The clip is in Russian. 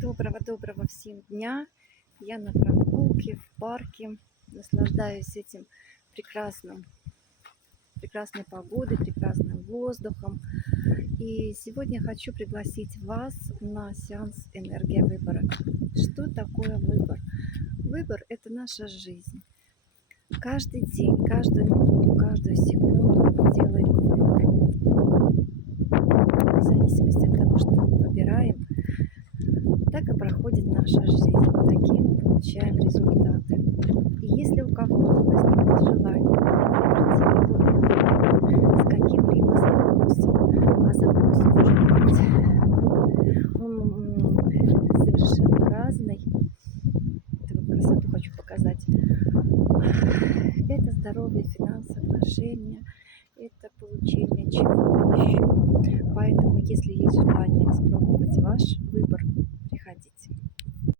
Доброго всем дня. Я на прогулке в парке, наслаждаюсь этим прекрасной погодой, прекрасным воздухом. И сегодня хочу пригласить вас на сеанс «Энергия выбора». Что такое выбор? Выбор– это наша жизнь. Каждый день, каждую минуту, каждую секунду мы делаем выбор. В зависимости от того, что мы выбираем, так и проходит наша жизнь. Таким получаем результат.